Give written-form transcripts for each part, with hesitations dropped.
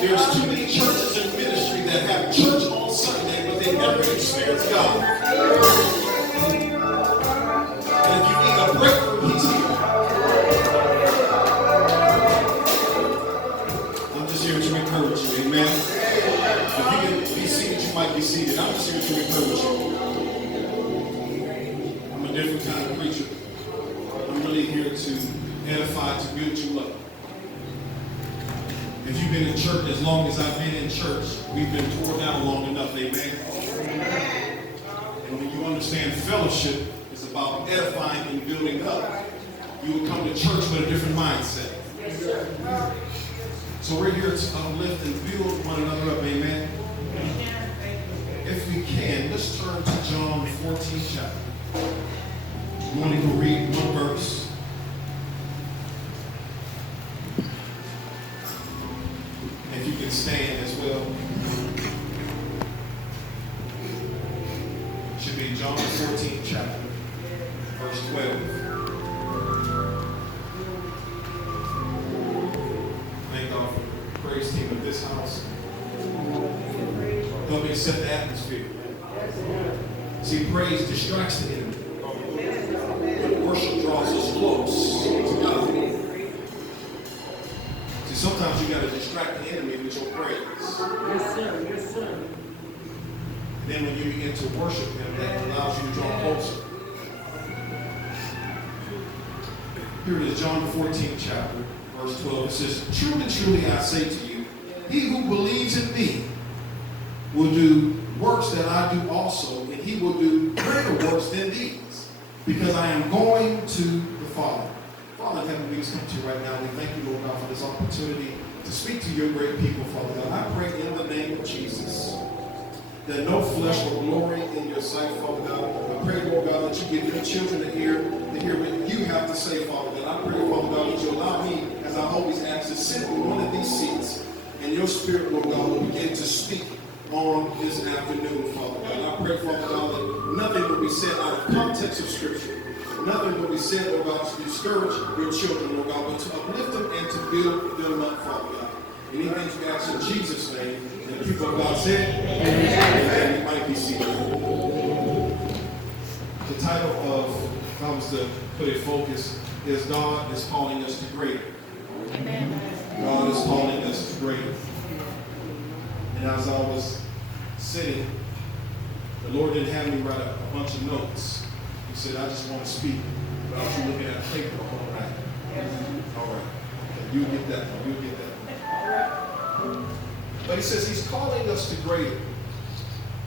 There's too many churches and ministry that have church on Sunday, but they never experience God. And if you need a breakthrough, He's here. I'm just here to encourage you, amen. If you can be seated, you might be seated. I'm just here to encourage you. I'm a different kind of preacher. I'm really here to edify, to build you up. If you've been in church as long as I've been in church, we've been torn down long enough, amen. And when you understand fellowship is about edifying and building up, you will come to church with a different mindset. So we're here to uplift and build one another up, amen. If we can, let's turn to John 14 chapter. I'm only going to read one verse. If you can stand as well. It should be John 14 chapter, verse 12. Thank God for the praise team of this house. Help me to set the atmosphere. See, praise distracts the enemy. Worship draws us close to God. See, sometimes you got to distract the enemy with your praise. Yes, sir. Yes, sir. And then when you begin to worship Him, that allows you to draw closer. Here it is, John 14 chapter, verse 12. It says, "Truly, truly, I say to you, he who believes in me will do works that I do also, and he will do greater works than these, because I am going to the Father." Father in heaven, we just come to you right now. We thank you, Lord God, for this opportunity to speak to your great people, Father God. I pray in the name of Jesus that no flesh will glory in your sight, Father God. I pray, Lord God, that you give your children to hear what you have to say, Father God. I pray, Father God, that you allow me, as I always ask, to sit in one of these seats, and your Spirit, Lord God, will begin to speak on this afternoon, Father God. I pray, Father God, that nothing will be said out of context of Scripture. Nothing will be said, Lord God, to discourage your children, Lord God, but to uplift them and to build them up, Father God. Anything you ask in Jesus' name, and the people of God said, amen. You might be seated. The title of, if I was to put it focus, is God is calling us to greater. God is calling us to greater. And as I was sitting, the Lord didn't have me write a bunch of notes. He said, I just want to speak without you looking at paper all right. All right. Okay, you'll get that one. You'll get that one. But he says he's calling us to greater.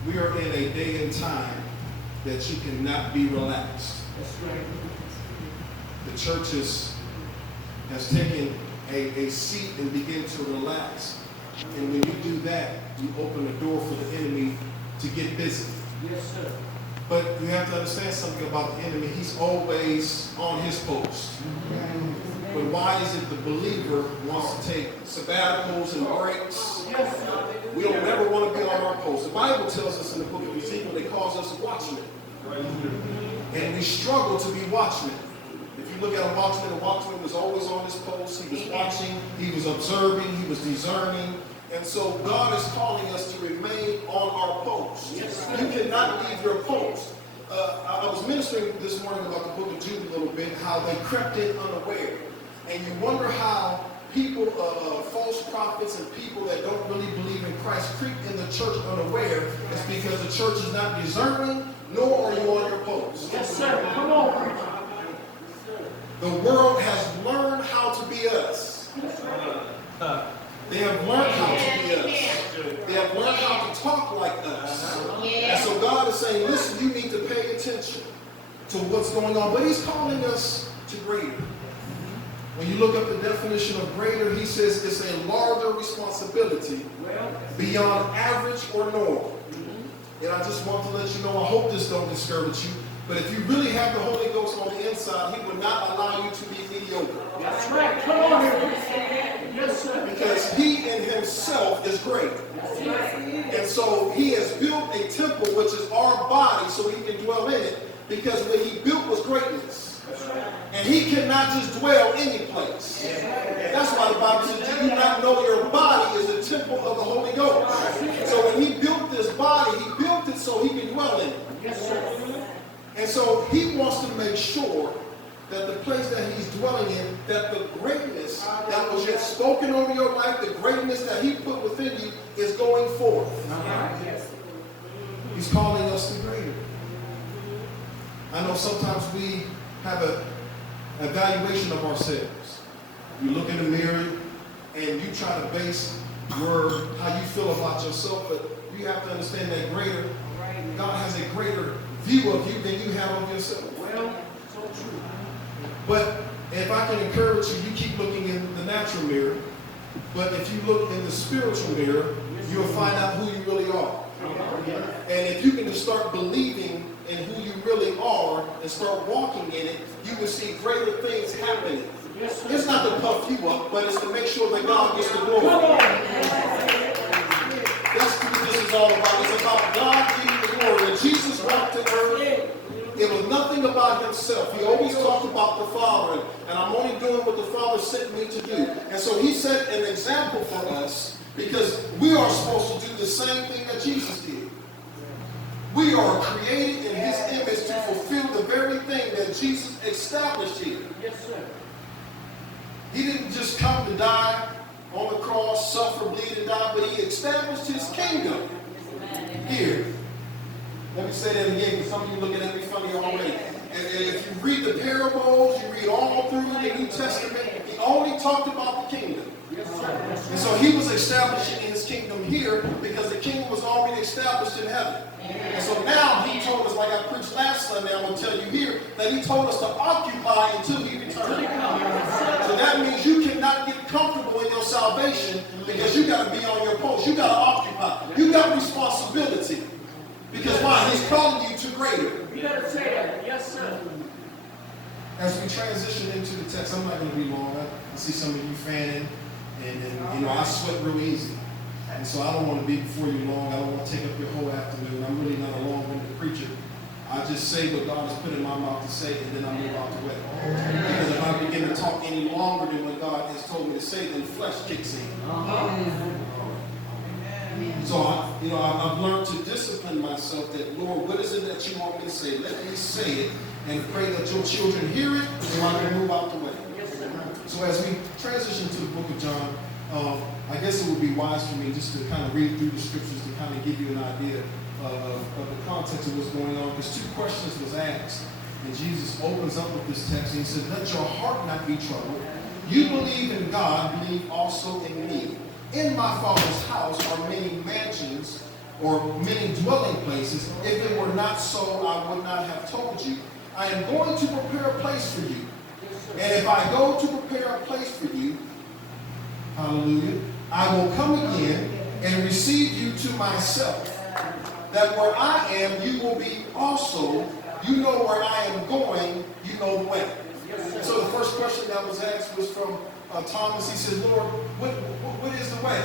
We are in a day and time that you cannot be relaxed. The church has taken a seat and begin to relax. And when you do that, you open the door for the enemy to get busy. Yes, sir. But you have to understand something about the enemy. He's always on his post. But why is it the believer wants to take sabbaticals and breaks? We don't ever want to be on our post. The Bible tells us in the book of Ezekiel, it calls us watchmen. And we struggle to be watchmen. If you look at a watchman was always on his post. He was watching, he was observing, he was discerning. And so God is calling us to remain on our post. Yes, you cannot leave your post. I was ministering this morning about the book of Jude a little bit, how they crept in unaware. And you wonder how people, false prophets and people that don't really believe in Christ creep in the church unaware. It's because the church is not discerning, nor are you on your post. Yes, sir. Come on, preacher. The world has learned how to be us. They have learned how to be us. They have learned how to talk like us. And so God is saying, listen, you need to pay attention to what's going on. But he's calling us to greater. When you look up the definition of greater, he says it's a larger responsibility beyond average or normal. And I just want to let you know, I hope this don't discourage you, but if you really have the Holy Ghost on the inside, he will not allow you to be mediocre. That's right. Come on here. Yes, sir. Because he in himself is great. And so he has built a temple, which is our body, so he can dwell in it, because what he built was greatness. And he cannot just dwell any place. That's why the Bible says, do you not know your body is a temple place that he's dwelling in, that the greatness that was yet spoken over your life, the greatness that he put within you is going forth. He's calling us to greater. I know sometimes we have an evaluation of ourselves. You look in the mirror and you try to base how you feel about yourself, but you have to understand that God has a greater view of you than you have of yourself. Well, so true. But if I can encourage you, you keep looking in the natural mirror, but if you look in the spiritual mirror, you'll find out who you really are. And if you can just start believing in who you really are and start walking in it, you will see greater things happening. It's not to puff you up, but it's to make sure that God gets the glory. That's what this is all about. It's about God getting the glory. When Jesus walked the earth, it was nothing about himself. He always talked about the Father, and I'm only doing what the Father sent me to do. And so he set an example for us, because we are supposed to do the same thing that Jesus did. We are created in his image to fulfill the very thing that Jesus established here. Yes, sir. He didn't just come to die on the cross, suffer, bleed, and die, but he established his kingdom here. Let me say that again, because some of you looking at me funny already. And if you read the parables, you read all through the New Testament, he only talked about the kingdom. And so he was establishing his kingdom here because the kingdom was already established in heaven. And so now he told us, like I preached last Sunday, I'm going to tell you here, that he told us to occupy until he returns. So that means you cannot get comfortable in your salvation because you got to be on your post. You got to occupy. You got responsibility. Because why? He's calling you to greater. You better say that. Yes, sir. As we transition into the text, I'm not going to be long. I see some of you fanning, and I sweat real easy. And so I don't want to be before you long. I don't want to take up your whole afternoon. I'm really not a long-winded preacher. I just say what God has put in my mouth to say, and then I move out the way. Because if I begin to talk any longer than what God has told me to say, then flesh kicks in. So I've learned to discipline myself that, Lord, what is it that you want me to say? Let me say it and pray that your children hear it, so I can move out the way. So as we transition to the book of John, I guess it would be wise for me just to kind of read through the scriptures to kind of give you an idea of the context of what's going on. Because two questions was asked, and Jesus opens up with this text, and he says, let your heart not be troubled. You believe in God, believe also in me. In my Father's house are many mansions or many dwelling places. If it were not so, I would not have told you. I am going to prepare a place for you. And if I go to prepare a place for you, hallelujah, I will come again and receive you to myself, that where I am, you will be also. You know where I am going, you know the way. So the first question that was asked was from Thomas. He said, Lord, what is the way?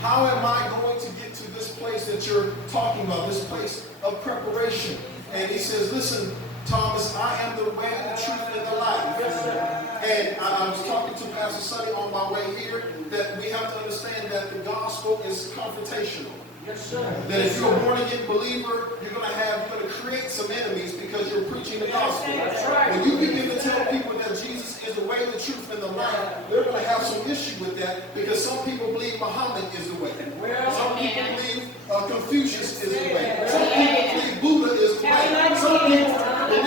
How am I going to get to this place that you're talking about, this place of preparation? And he says, listen, Thomas, I am the way, the truth, and the life. And I was talking to Pastor Sonny on my way here that we have to understand that the gospel is confrontational. Yes, sir. That if you're a born-again believer, you're going to create some enemies because you're preaching the gospel. That's right. When you begin to tell people that Jesus is the way, the truth, and the life, they're going to have some issue with that because some people believe Muhammad is the way. Some people believe Confucius is the way. Some people believe Buddha is the way. Some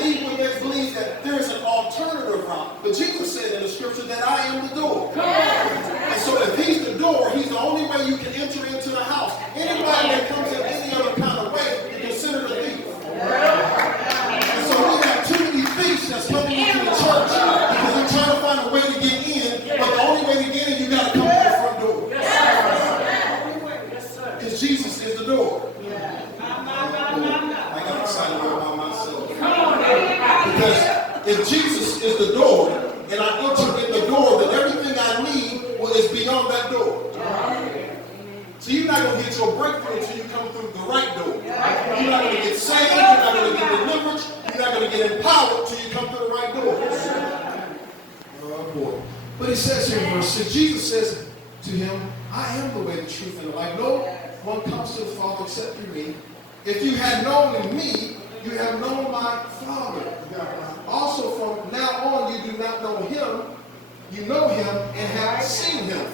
people believe that there's an alternative route. But Jesus said in the scripture that I am the door. And so if he's the door, he's the only way you can enter into the house. Anybody that comes in any other kind of way, you consider a thief. And so we have too many thieves that's coming into the church because they're trying to find a way to get in, but the only way to get in, you got to come through the front door. Because Jesus is the door. I got excited about myself. Because if Jesus is the door, and I enter in the door, then everything I need is beyond that door. So you're not going to get your breakthrough until you come through the right door. You're not going to get saved, you're not going to get delivered, you're not going to get empowered until you come through the right door. Oh boy. But it says here in verse 6, Jesus says to him, I am the way, the truth, and the life. No one comes to the Father except through me. If you had known me, you have known my Father. Also from now on you do not know him, you know him and have seen him.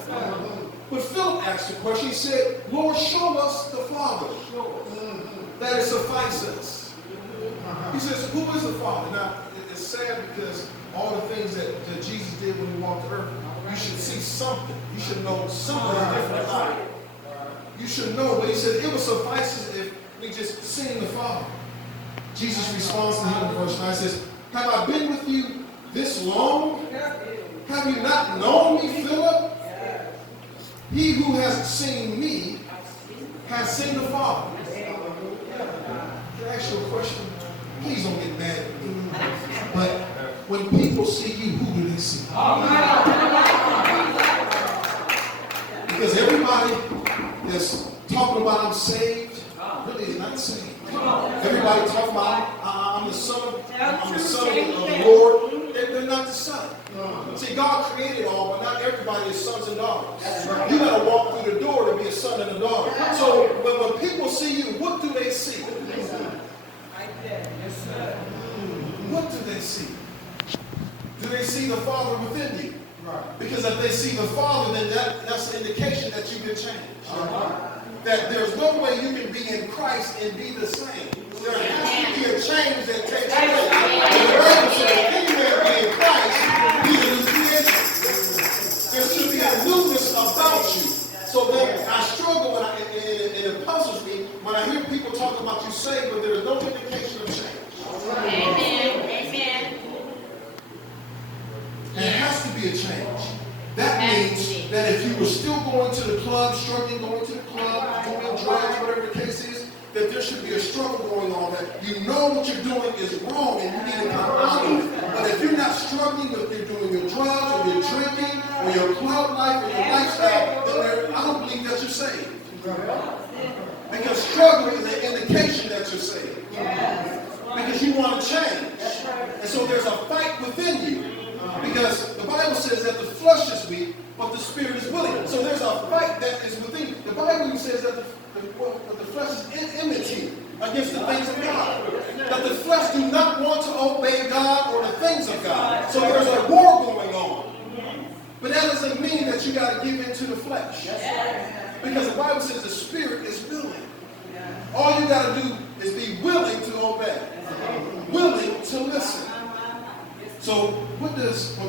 But Philip asked the question, he said, Lord, show us the Father. That it suffices. He says, who is the Father? Now, it's sad because all the things that Jesus did when he walked the earth, you should see something. You should know something different about it. You should know. But he said, it would suffice if we just sing the Father. Jesus responds to him in verse 9, says, have I been with you this long? Have you not known me, Philip? He who has seen me has seen the Father. To ask you a question, please don't get mad at me. But when people see you, who do they see? Because everybody that's talking about I'm saved really is not saved. Everybody talking about I'm the son of the Lord. They're not the son. See, God created all, but not everybody is sons and daughters. You got to walk through the door to be a son and a daughter. So when people see you, what do they see? What do they see? Do they see the Father within you? Because if they see the Father, then that's an indication that you've been changed. That there's no way you can be in Christ and be the same. There has to be a change that takes place. The Bible says, any man be in Christ, he's a new creation. There should be a newness about you. So then I struggle when it puzzles me when I hear people talk about you saved, but there is no indication of change. Amen. Amen. And it has to be a change. That means that if you were still going to the club, struggling going to the club, doing drugs, whatever the case is, that there should be a struggle going on, that you know what you're doing is wrong and you need to come out of it. But if you're not struggling, if you're doing your drugs or you're drinking or your club life or your lifestyle, then I don't believe that you're saved. Because struggle is an indication that you're saved. Because you want to change. And so there's a fight within you. Because the Bible says that the flesh is weak, but the spirit is willing. So there's a fight that is within you. The Bible even says that the flesh is in enmity against the things of God. That the flesh do not want to obey God or the things of God. So there's a war going on. But that doesn't mean that you got to give in to the flesh. Because the Bible says the spirit is willing. All you got to do is be willing to obey. Willing to listen. So when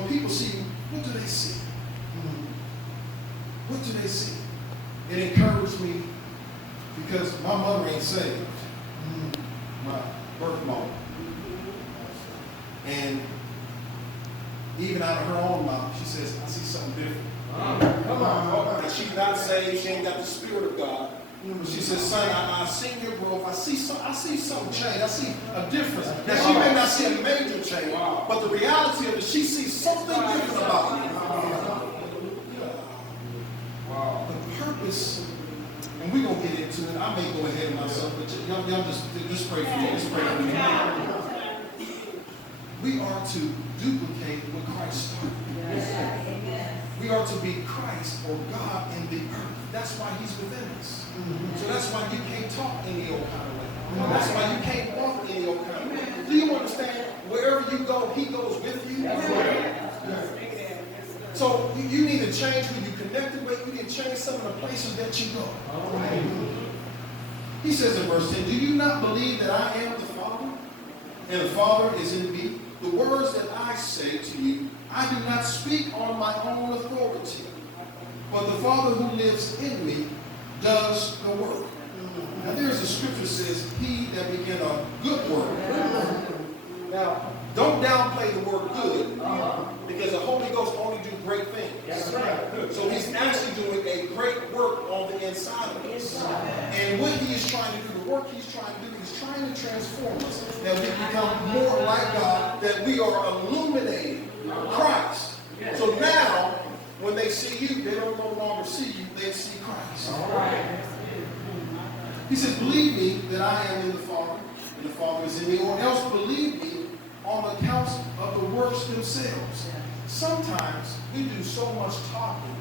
people see you, what do they see? What do they see? It encouraged me because my mother ain't saved. My birth mom. And even out of her own mouth, she says, I see something different. Come on. And she's not saved, she ain't got the Spirit of God. She says, son, I've seen your growth. I see something change. I see a difference. Now, she may not see a major change, but the reality of it, she sees something different about me. The purpose, and we're going to get into it. I may go ahead of myself, but y'all just pray for me. Just pray for me. We are to duplicate what Christ started. We are to be Christ or God in the earth. That's why he's within us. So that's why you can't talk any old kind of way. That's why you can't walk any old kind of way. Do you understand? Wherever you go, he goes with you. So you need to change who you connected with. You need to change some of the places that you go. He says in verse 10, do you not believe that I am the Father? And the Father is in me? The words that I say to you, I do not speak on my own authority. But the Father who lives in me does the work. Now there's a scripture that says, he that began a good work. Now, don't downplay the word good, because the Holy Ghost only do great things. So he's actually doing a great work on the inside of us. And what he is trying to do, the work he's trying to do, he's trying to transform us, that we become more like God, that we are illuminating Christ. So now, when they see you, they don't no longer see you, they see Christ. He says, believe me that I am in the Father, and the Father is in me, or else believe me on account of the works themselves. Sometimes we do so much talking,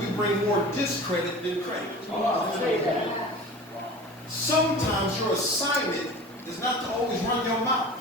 we bring more discredit than credit. Sometimes your assignment is not to always run your mouth.